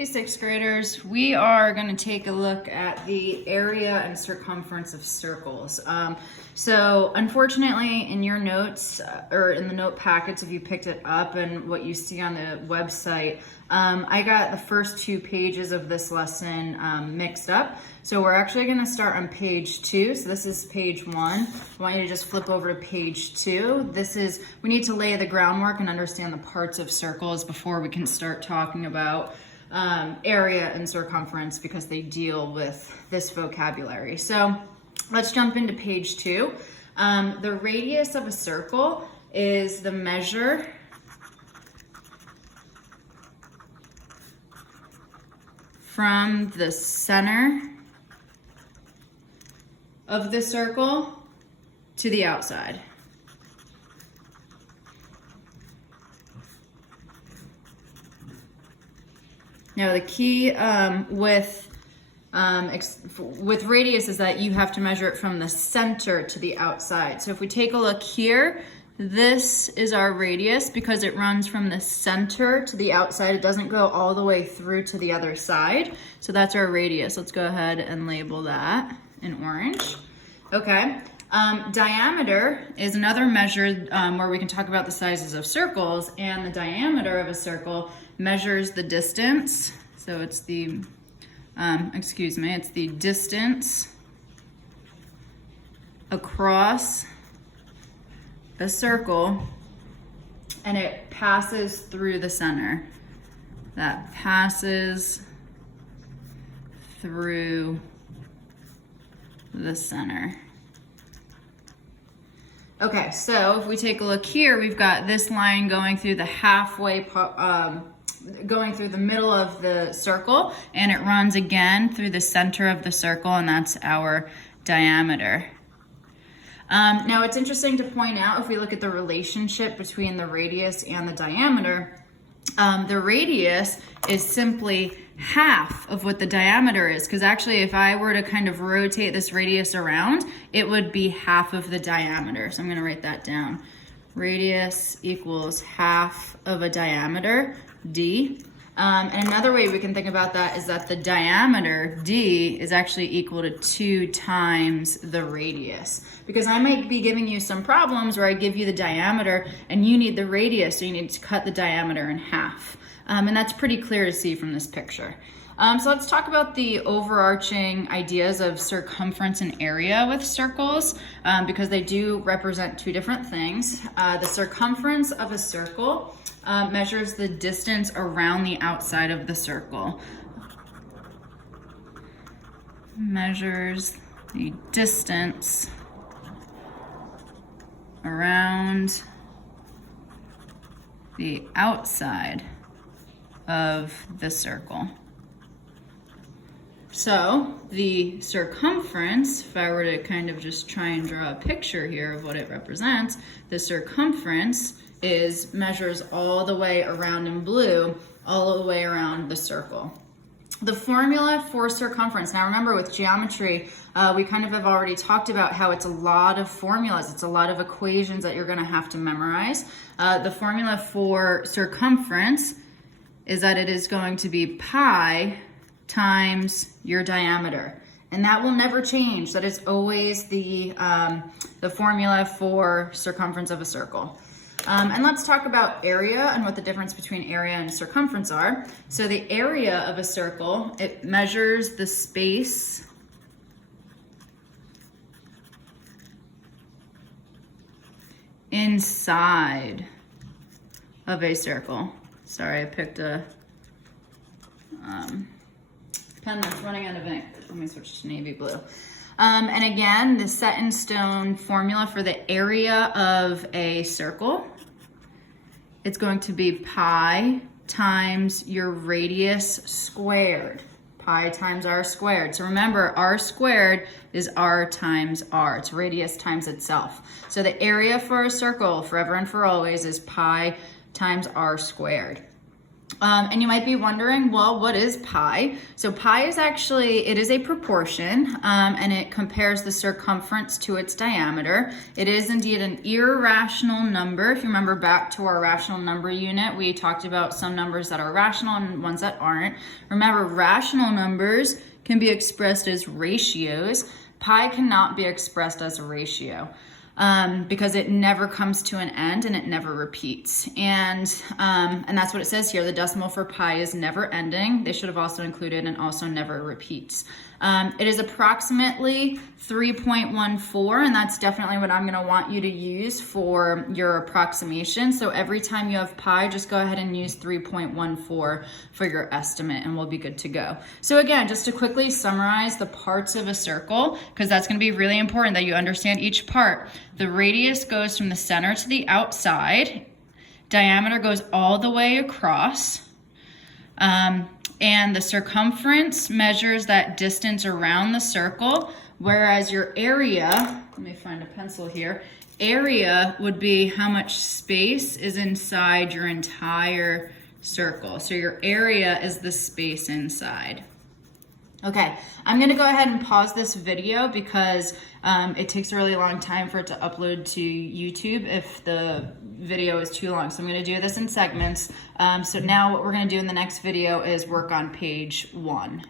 Hey, sixth graders, we are going to take a look at the area and circumference of circles. So unfortunately in your notes or in the note packets, if you picked it up and what you see on the website, I got the first 2 pages of this lesson mixed up. So we're actually going to start on page 2. So this is page 1. I want you to just flip over to page 2. We need to lay the groundwork and understand the parts of circles before we can start talking about area and circumference, because they deal with this vocabulary. So let's jump into page 2. The radius of a circle is the measure from the center of the circle to the outside. Now the key with radius is that you have to measure it from the center to the outside. So if we take a look here, this is our radius because it runs from the center to the outside. It doesn't go all the way through to the other side. So that's our radius. Let's go ahead and label that in orange. Okay. Diameter is another measure where we can talk about the sizes of circles, and the diameter of a circle measures the distance. So it's the, it's the distance across a circle, and it passes through the center. That passes through the center. Okay, so if we take a look here, we've got this line going through the going through the middle of the circle, and it runs again through the center of the circle, and that's our diameter. Now it's interesting to point out, if we look at the relationship between the radius and the diameter, the radius is simply half of what the diameter is, because actually if I were to kind of rotate this radius around, it would be half of the diameter. So I'm going to write that down. Radius equals half of a diameter, d. And another way we can think about that is that the diameter, d, is actually equal to 2 times the radius. Because I might be giving you some problems where I give you the diameter and you need the radius, so you need to cut the diameter in half. And that's pretty clear to see from this picture. So let's talk about the overarching ideas of circumference and area with circles, because they do represent 2 different things. The circumference of a circle measures the distance around the outside of the circle. Measures the distance around the outside of the circle. So the circumference, if I were to kind of just try and draw a picture here of what it represents, the circumference measures all the way around in blue, all the way around the circle. The formula for circumference, now remember with geometry, we kind of have already talked about how it's a lot of formulas, it's a lot of equations that you're going to have to memorize. The formula for circumference is that it is going to be pi times your diameter. And that will never change. That is always the formula for circumference of a circle. And let's talk about area and what the difference between area and circumference are. So the area of a circle, it measures the space inside of a circle. Sorry, I picked a pen that's running out of ink. Let me switch to navy blue. And again, the set in stone formula for the area of a circle, it's going to be pi times your radius squared. Pi times r squared. So remember, r squared is r times r. It's radius times itself. So the area for a circle, forever and for always, is pi times r squared. And you might be wondering, well, what is pi? So pi is actually, it is a proportion, and it compares the circumference to its diameter. It is indeed an irrational number. If you remember back to our rational number unit, we talked about some numbers that are rational and ones that aren't. Remember, rational numbers can be expressed as ratios. Pi cannot be expressed as a ratio. Because it never comes to an end and it never repeats. And that's what it says here. The decimal for pi is never ending. They should have also included and also never repeats. It is approximately 3.14, and that's definitely what I'm gonna want you to use for your approximation. So every time you have pi, just go ahead and use 3.14 for your estimate and we'll be good to go. So again, just to quickly summarize the parts of a circle, because that's gonna be really important that you understand each part. The radius goes from the center to the outside. Diameter goes all the way across. And the circumference measures that distance around the circle, whereas your area, let me find a pencil here, area would be how much space is inside your entire circle. So your area is the space inside. Okay, I'm gonna go ahead and pause this video because it takes a really long time for it to upload to YouTube if the video is too long. So I'm gonna do this in segments. So now what we're gonna do in the next video is work on page 1.